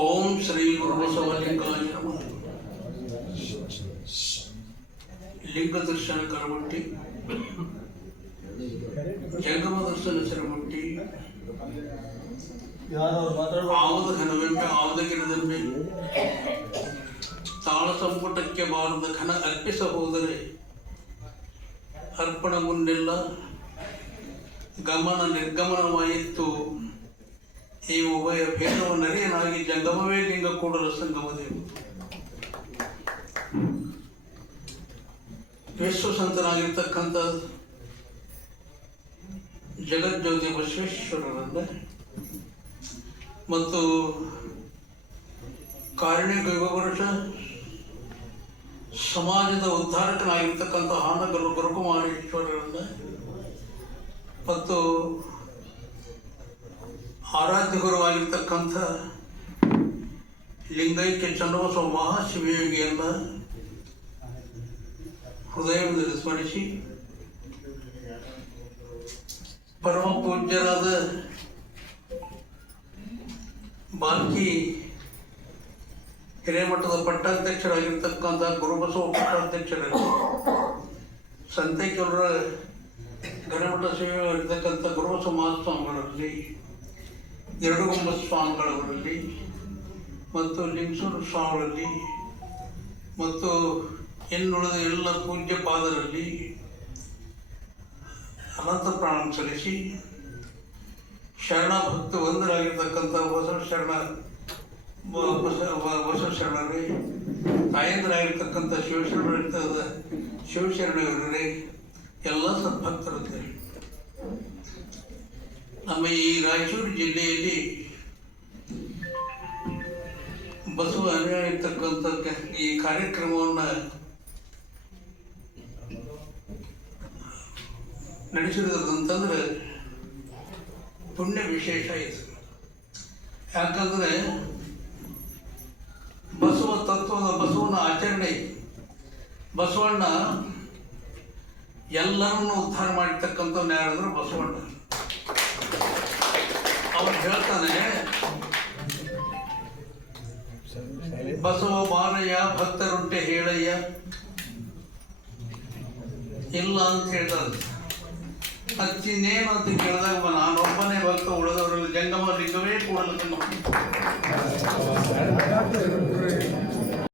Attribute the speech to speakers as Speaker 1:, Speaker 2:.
Speaker 1: ಓಂ ಶ್ರೀ ಗುರುಬಸವಲಿಂಗಾಯ ನಮಃ ಲಿಂಗ ದರ್ಶನ ಕರಮಟ್ಟಿ ಜಂಗಮ ದರ್ಶನ ಸಿರಮಟ್ಟಿ ಆವದ ಘನವೆಂಬೆ ಆವದ ಗಿಡದೆಂಬೆ ತಾಳ ಸಂಪುಟಕ್ಕೆ ಬಾರದ ಘನ ಅರ್ಪಿಸ ಹೋದರೆ ಅರ್ಪಣ ಮುನ್ನೆಲ್ಲ ಗಮನ ನಿರ್ಗಮನವಾಯಿತು. ಈ ಉಭಯ ಭೇದವನ್ನರಿಯನಾಗಿ ಜಂಗಮವೇ ಲಿಂಗ ಕೂಡಲ ಸಂಗಮದೇವು ವಿಶ್ವಸಂತನಾಗಿರ್ತಕ್ಕಂಥ ಜಗಜ್ಯೋತಿ ಬಸವೇಶ್ವರರನ್ನ ಮತ್ತು ಕಾರಣಿಕ ವರ್ಷ ಸಮಾಜದ ಉದ್ಧಾರಕನಾಗಿರ್ತಕ್ಕಂಥ ಹಾನಗಲ್ಲು ಗುರುಕುಮಾರೇಶ್ವರರನ್ನ ಮತ್ತು ಆರಾಧ್ಯ ಗುರುವಾಗಿರ್ತಕ್ಕಂಥ ಲಿಂಗೈಕ್ಯ ಚನ್ನಬಸವ ಮಹಾಶಿವಯೋಗಿಯನ್ನ ಹೃದಯದಲ್ಲಿ ಸ್ಮರಿಸಿ ಪರಮ ಪೂಜ್ಯರಾದ ಬಾಲ್ಕಿ ಹಿರೇಮಠದ ಪಟ್ಟಾಧ್ಯಕ್ಷರಾಗಿರ್ತಕ್ಕಂಥ ಗುರುಬಸವ ಪಟ್ಟಾಧ್ಯಕ್ಷರಲ್ಲಿ ಸಂತೇಶ್ವರರ ಗಣಮಠ ಸೇವೆ ಇರ್ತಕ್ಕಂಥ ಗುರುಬಸವ ಮಹಾಸ್ವಾಮಿಗಳಲ್ಲಿ, ಎರಡು ಗುಂಬ ಸ್ವಾಮಿಗಳವರಲ್ಲಿ, ಮತ್ತು ಲಿಂಗಸೂರು ಸ್ವಾಮಿಗಳಲ್ಲಿ, ಮತ್ತು ಇನ್ನುಳಿದ ಎಲ್ಲ ಪೂಜ್ಯ ಪಾದರಲ್ಲಿ ಅನಂತ ಪ್ರಾಣ ಸಲ್ಲಿಸಿ ಶರಣ ಭಕ್ತ ಒಂದರಾಗಿರ್ತಕ್ಕಂಥ ಬಸವ ಶರಣ ಬ- ಬಸ- ಬ- ಬಸವ ಶರಣರೇ ತಾಯಂದ್ರಾಗಿರ್ತಕ್ಕಂಥ ಶಿವಶರಣರಿರ್ತದ ಶಿವಶರಣರೇ ಎಲ್ಲ ಸದ್ಭಕ್ತರಿದ್ದಾರೆ ನಮ್ಮ ಈ ರಾಯಚೂರು ಜಿಲ್ಲೆಯಲ್ಲಿ ಬಸವ ಅನುಯಾಯಿರ್ತಕ್ಕಂಥ ಈ ಕಾರ್ಯಕ್ರಮವನ್ನು ನಡೆಸಿರೋದಂತಂದ್ರೆ ಪುಣ್ಯ ವಿಶೇಷ ಇದು. ಯಾಕಂದ್ರೆ ತತ್ವದ ಬಸವನ ಆಚರಣೆ ಬಸವಣ್ಣ ಎಲ್ಲರನ್ನು ಉದ್ಧಾರ ಮಾಡಿರ್ತಕ್ಕಂಥವ್ನು ಯಾರಂದ್ರೆ ಬಸವಣ್ಣ. ಅವನು ಹೇಳ್ತಾನೆ, ಬಸವ ಬಾರಯ್ಯ, ಭಕ್ತರುಂಟೆ ಹೇಳಯ್ಯ. ಇಲ್ಲ ಅಂತ ಹೇಳ್ತಾರೆ ಹಚ್ಚಿನೇನು ಅಂತ ಕೇಳಿದಾಗ ನಾನೊಬ್ಬನೇ ಭಕ್ತ ಉಳಿದವರಲ್ಲಿ ಜಂಗಮ ಲಿಂಗವೇ ಕೂಡಲು